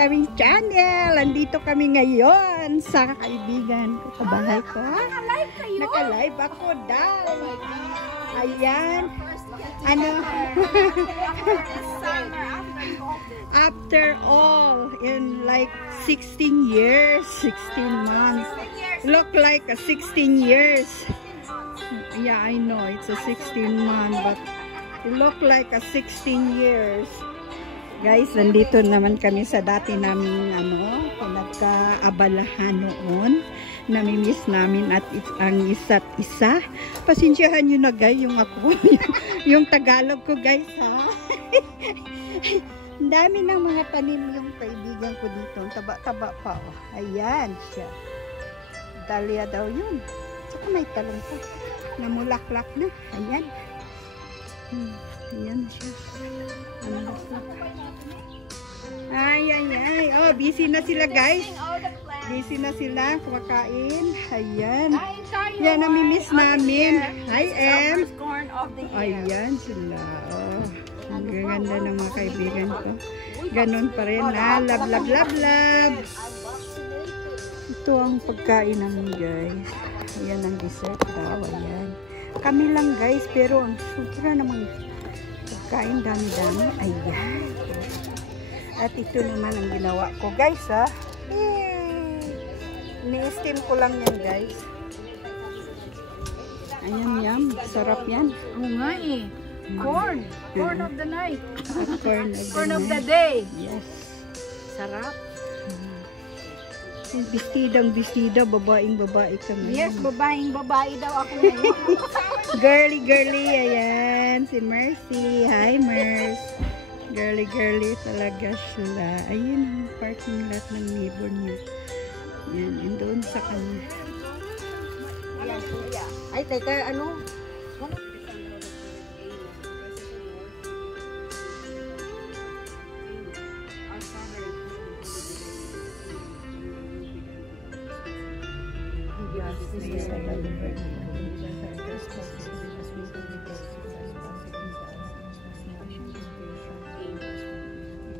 aming channel. Andito kami ngayon sa kaibigan ko, sa bahay ko. Naka-live kayo? Naka-live ako dahil. Ayan. Ano? After all, in like 16 years, 16 months. Look like a 16 years. Yeah, I know it's a 16 month, but it look like a 16 years. Guys, nandito naman kami sa dati naming pinagkaabalahan noon. Namimiss namin at ang isa't isa. Pasensyahan nyo na guys, yung ako, yung Tagalog ko guys ha. Ang dami ng mga tanim yung kaibigan ko dito. Taba-taba pa oh. Ayan siya. Dahlia daw yun. Saka may talong pa. Namulaklak na. Ayan. Ayan siya. Namulaklak. Ay, ay, ay. Oh, busy na sila guys. Busy na sila. Kumakain. Ayan. Yan, namimiss namin. Hi, Em. Ayan sila. Oh. Ang ganda ng mga kaibigan ko. Ganon pa rin. Love, love, love, love. Ito ang pagkain namin guys. Ayan ang dessert daw. Ayan. Kami lang guys. Pero ang sutra namang pagkain dami-dami. Ayan. At ito naman ang ginawa ko guys ha. Ni-steam ko lang yan guys. Ayan yan. Sarap yan. Oo nga eh. Corn. Corn of the night. Corn of the day. Yes. Sarap. Bistidang bistida, babaeng babae kami. Yes, babaeng babae daw ako ngayon. Girly girly, ayan. Si Mercy. Hi Mers. Girly girly talaga sila. Ayun ang parking lot ng neighbor niya. Yan, and doon sa kanya. Ay, teka, ano?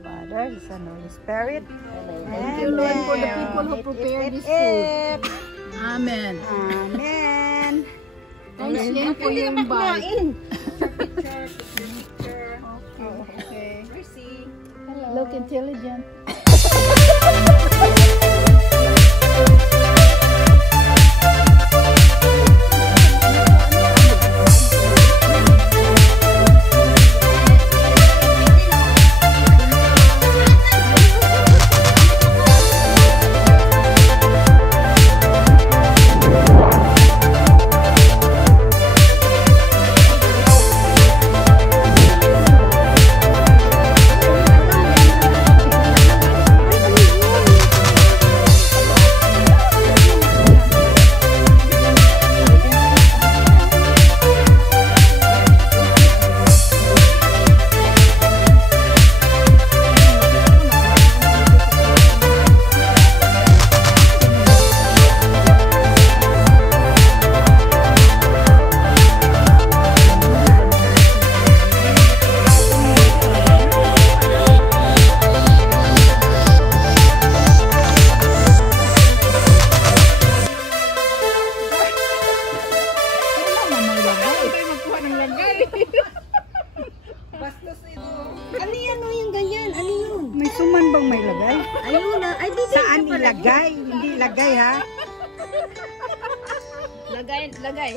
Father, Son, Holy Spirit. Thank you, Lord, for the people who prepared this food. Amen. Amen. Thanks, Lynn, for your invite. Okay. Look intelligent. May suman bang may lagay? Ayun na. Ay, di Saan ilagay? Hindi lagay ha? Lagay.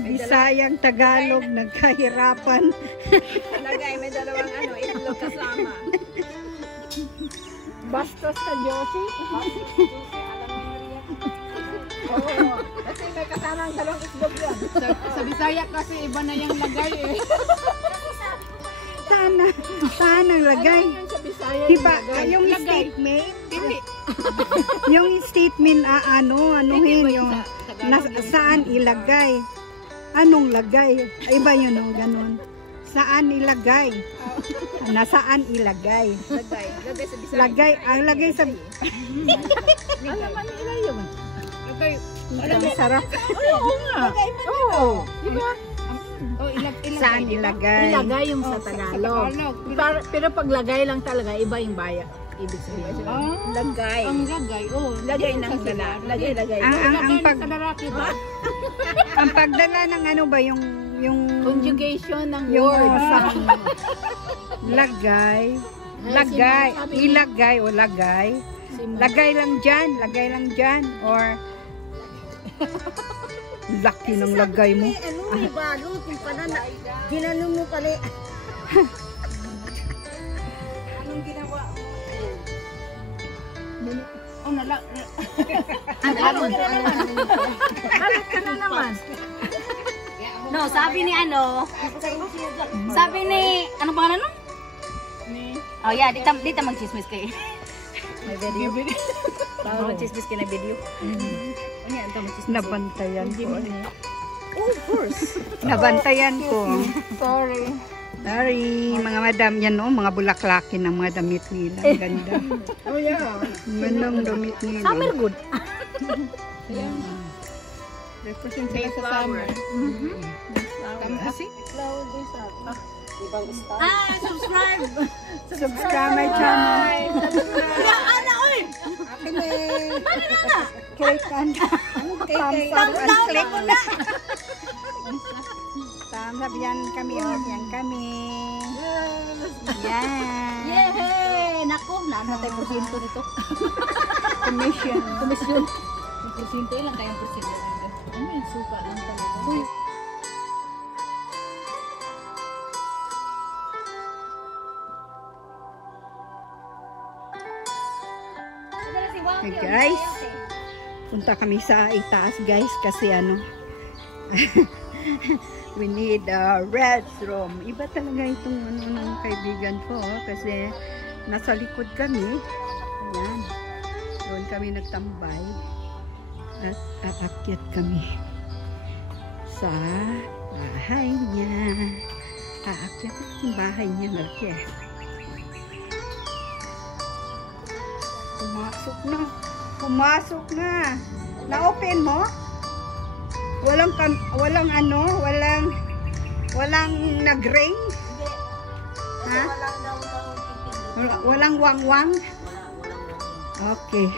Bisayang Tagalog, nagkahirapan. Lagay, may dalawang itlog kasama. Bastos ka, Josie? Oo. Kasi may kasama ang dalawang itlog yan. Sa Bisaya kasi iba na yung lagay eh. Saan ang lagay? Sa Bisaya Diba, yung statement? Hindi. Yung statement, anuhin yung saan ilagay? Anong lagay? Iba yun, ganun. Saan ilagay? Nasaan ilagay? Lagay sa Bisaya. Lagay, ang lagay sa... Alam man nila yun. Lagay. Ang sarap. Oo nga. Oo. Diba? Saan ilagay? Ilagay yung sa Tagalog. Pero pag lagay lang talaga, iba yung baya. ibig sabihin. Lagay. Ang lagay, oh. Lagay ng dala. Lagay. Ang pagdala ng ano ba yung Conjugation ng yung word. lagay, ilagay o lagay. Lagay lang dyan, or laki ng lagay mo. Ano may balot, yung pala na, ginanong mo pala. Anong ginawa mo? Oh, nala. Balot ka na naman. No, sabi ni ano pangalan no? Oh yeah, dito mag-chismis kayo. May video. Bawal mag-chismis ka na video. Nabantayan ko. Oh, of course. Nabantayan ko. Sorry. Sorry, mga madam, yan o, mga bulaklakin ng mga damit nila. Ang ganda. Oh yeah. Gandang damit nila. Summer good. Represent sila sa summer. Kasi? Subscribe. Subscribe my channel. Ana oy. Akin eh. Click and thumbs up and click. Thumbs up, yan kami o. Yan kami. Yan. Yay! Nako, naanatay porsyento nito. Commission. Komisyon. Porsyento lang kayang porsyento. Ano yung suka lang talaga? Hey guys, punta kami sa itaas guys kasi ano, we need a restroom. Iba talaga itong ano ng kaibigan ko kasi nasa likod kami. Ayan, doon kami nagtambay at aakyat kami sa bahay niya. Aakyat yung bahay niya, malaki. Pumasok na. Na-open mo? Walang nag-ring? Ha? Walang wang-wang? Okay.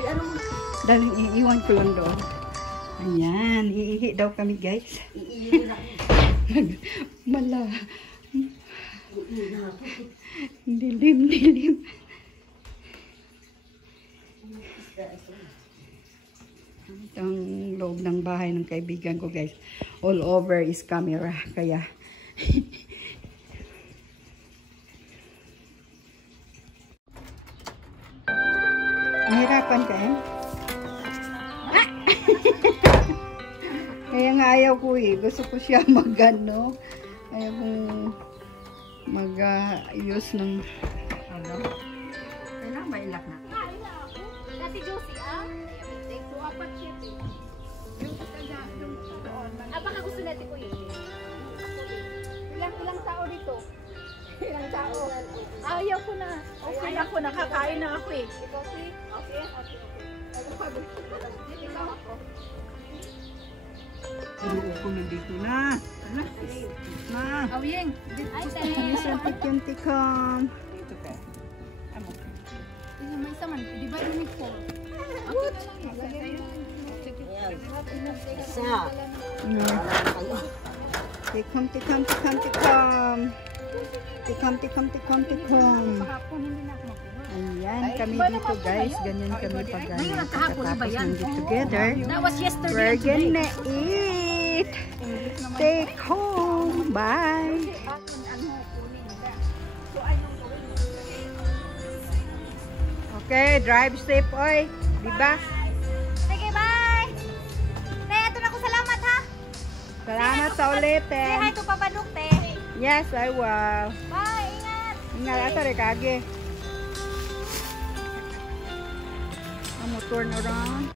Daling iiwan ko lang doon. Ayan, iihi daw kami guys. Dilim. Ang loob ng bahay ng kaibigan ko guys, all over is camera, kaya nahirapan ka eh. Kaya nga ayaw ko eh, gusto ko siya mag-ano, ayaw kong mag-use ng ano. Kailangan ba ilak na? Kasi Josie baka gusto natin ko yun. Ilang tao dito? Ilang tao? Ayaw ko na. Okay ako, nakakain na ako eh. Ikaw si? Okay. Ikaw ako. Ako nandito na. Na. Awing. Listen, tikim-tikom. Dito ka. May isa man. Di ba yung po? Isa. Tikom. Ayan, kami dito guys. Ganyan kami pag tapos ng get together. That was yesterday. We're gonna eat. Take home. Bye. Okay, drive safe, oy. Diba? Sige, bye! Te, ito na ko salamat ha! Salamat sa Say hi ulitin. to Papa Duke, te! Yes, I will. Bye! Ingat! Ingat, asa rin kage. Turn around.